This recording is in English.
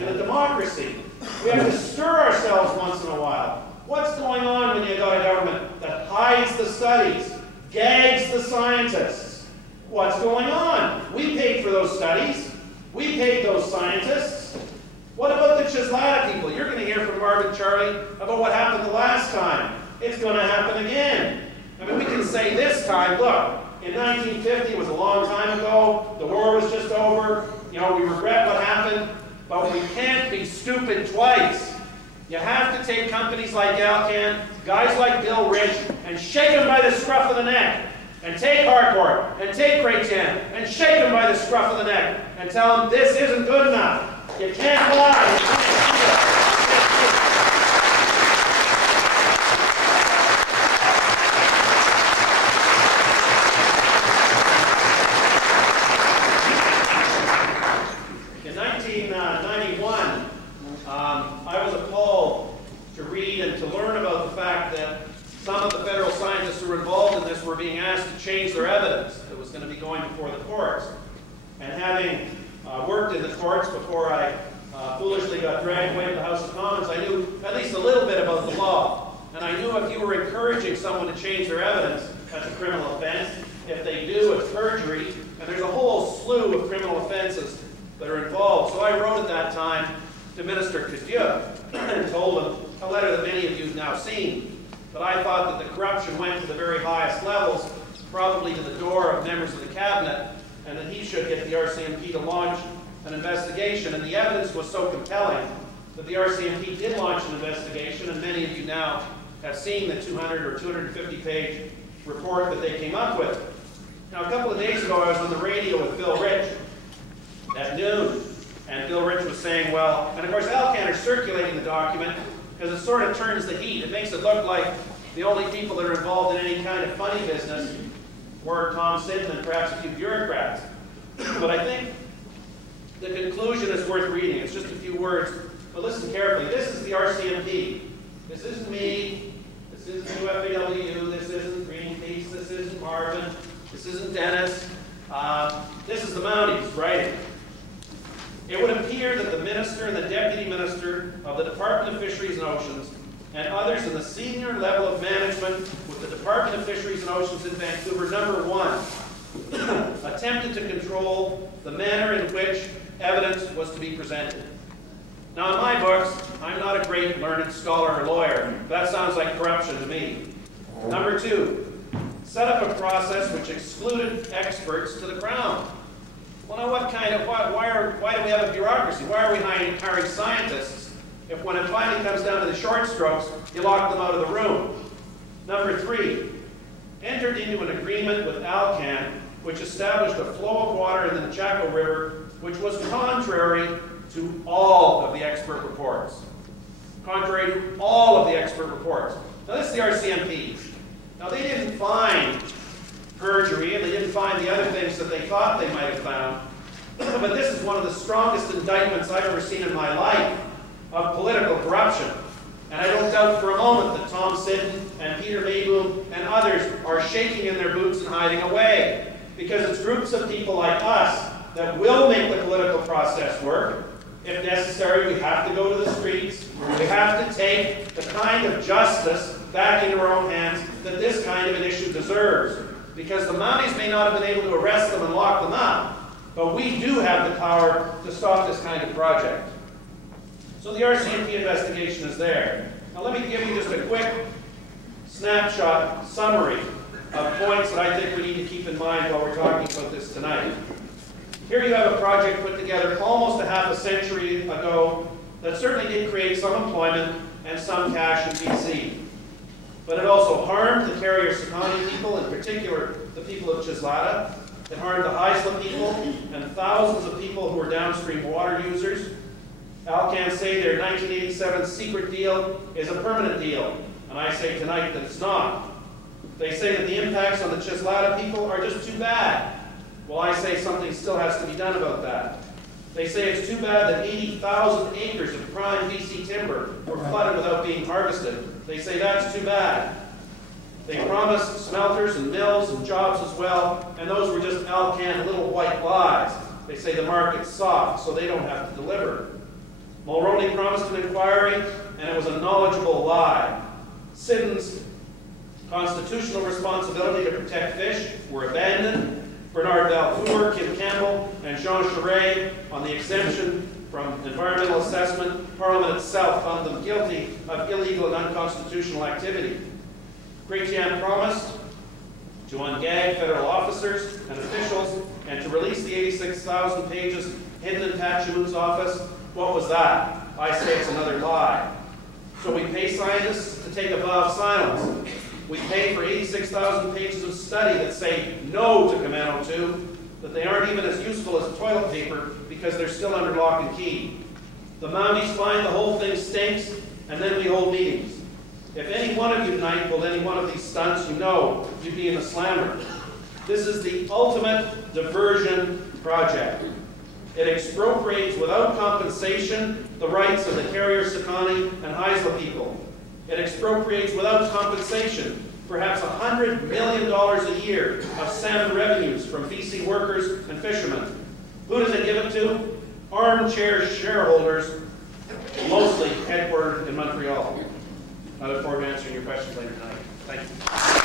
in a democracy. We have to stir ourselves once in a while. What's going on when you've got a government that hides the studies, gags the scientists? What's going on? We paid for those studies. We paid those scientists. What about the Chislata people? You're going to hear from Marv and Charlie about what happened the last time. It's going to happen again. I mean, we can say this time, look, in 1950, it was a long time ago, the war was just over, you know, we regret what happened, but we can't be stupid twice. You have to take companies like Alcan, guys like Bill Rich, and shake them by the scruff of the neck. And take Harcourt, and take Critic, and shake them by the scruff of the neck, and tell them this isn't good enough. You can't lie. In 1991, I was appalled to read and to learn about the fact that some of the federal scientists who were involved in this were being asked to change their evidence that was going to be going before the courts. And having worked in the courts before I foolishly got dragged away to the House of Commons, I knew at least a little bit about the law. And I knew if you were encouraging someone to change their evidence, that's a criminal offense. If they do, it's perjury. And there's a whole slew of criminal offenses that are involved. So I wrote at that time to Minister Cadieux and told him a letter that many of you have now seen. But I thought that the corruption went to the very highest levels, probably to the door of members of the cabinet, and that he should get the RCMP to launch an investigation. And the evidence was so compelling that the RCMP did launch an investigation, and many of you now have seen the 200 or 250-page report that they came up with. Now, a couple of days ago, I was on the radio with Bill Rich at noon, and Bill Rich was saying, well, and of course Alcan are circulating the document because it sort of turns the heat. It makes it look like the only people that are involved in any kind of funny business were Tom Sinton and perhaps a few bureaucrats. But I think the conclusion is worth reading. It's just a few words, but listen carefully. This is the RCMP. This isn't me. This isn't UFAW. This isn't Greenpeace. This isn't Marvin. This isn't Dennis. This is the Mounties writing. It would appear that the Minister and the Deputy Minister of the Department of Fisheries and Oceans and others in the senior level of management with the Department of Fisheries and Oceans in Vancouver, number one, attempted to control the manner in which evidence was to be presented. Now, in my books, I'm not a great learned scholar or lawyer. That sounds like corruption to me. Number two, set up a process which excluded experts to the Crown. Well, now what kind of, why do we have a bureaucracy? Why are we hiring scientists if when it finally comes down to the short strokes, you lock them out of the room? Number three, entered into an agreement with Alcan, which established a flow of water in the Chaco River, which was contrary to all of the expert reports. Contrary to all of the expert reports. Now, this is the RCMP. Now, they didn't find perjury, and they didn't find the other things that they thought they might have found. But this is one of the strongest indictments I've ever seen in my life of political corruption. And I don't doubt for a moment that Tom Sinton and Peter Mayboom and others are shaking in their boots and hiding away. Because it's groups of people like us that will make the political process work. If necessary, we have to go to the streets. We have to take the kind of justice back into our own hands that this kind of an issue deserves. Because the Mounties may not have been able to arrest them and lock them up, but we do have the power to stop this kind of project. So the RCMP investigation is there. Now let me give you just a quick snapshot summary of points that I think we need to keep in mind while we're talking about this tonight. Here you have a project put together almost a half a century ago that certainly did create some employment and some cash in BC. But it also harmed the Carrier-Sakani people, in particular the people of Chislata. It harmed the Haisla people and thousands of people who were downstream water users. Alcan say their 1987 secret deal is a permanent deal, and I say tonight that it's not. They say that the impacts on the Chislata people are just too bad. Well, I say something still has to be done about that. They say it's too bad that 80,000 acres of prime BC timber were flooded without being harvested. They say that's too bad. They promised smelters and mills and jobs as well, and those were just Alcan little white lies. They say the market's soft, so they don't have to deliver. Mulroney promised an inquiry, and it was a knowledgeable lie. Siddon's constitutional responsibility to protect fish were abandoned. Bernard Vancouver, Kim Campbell, and Jean Charest on the exemption from environmental assessment. Parliament itself found them guilty of illegal and unconstitutional activity. Chrétien promised to ungag federal officers and officials and to release the 86,000 pages hidden in Pat Chamoun's office. What was that? I say it's another lie. So we pay scientists to take a vow of silence. We pay for 86,000 pages of study that say no to Kemano 2, that they aren't even as useful as toilet paper because they're still under lock and key. The Mounties find the whole thing stinks, and then we hold meetings. If any one of you tonight pulled any one of these stunts, you know you'd be in the slammer. This is the ultimate diversion project. It expropriates without compensation the rights of the Carrier-Sakani and Haisla people. It expropriates without compensation perhaps $100 million a year of salmon revenues from BC workers and fishermen. Who does it give it to? Armchair shareholders, mostly headquartered in Montreal. I look forward to answering your questions later tonight. Thank you.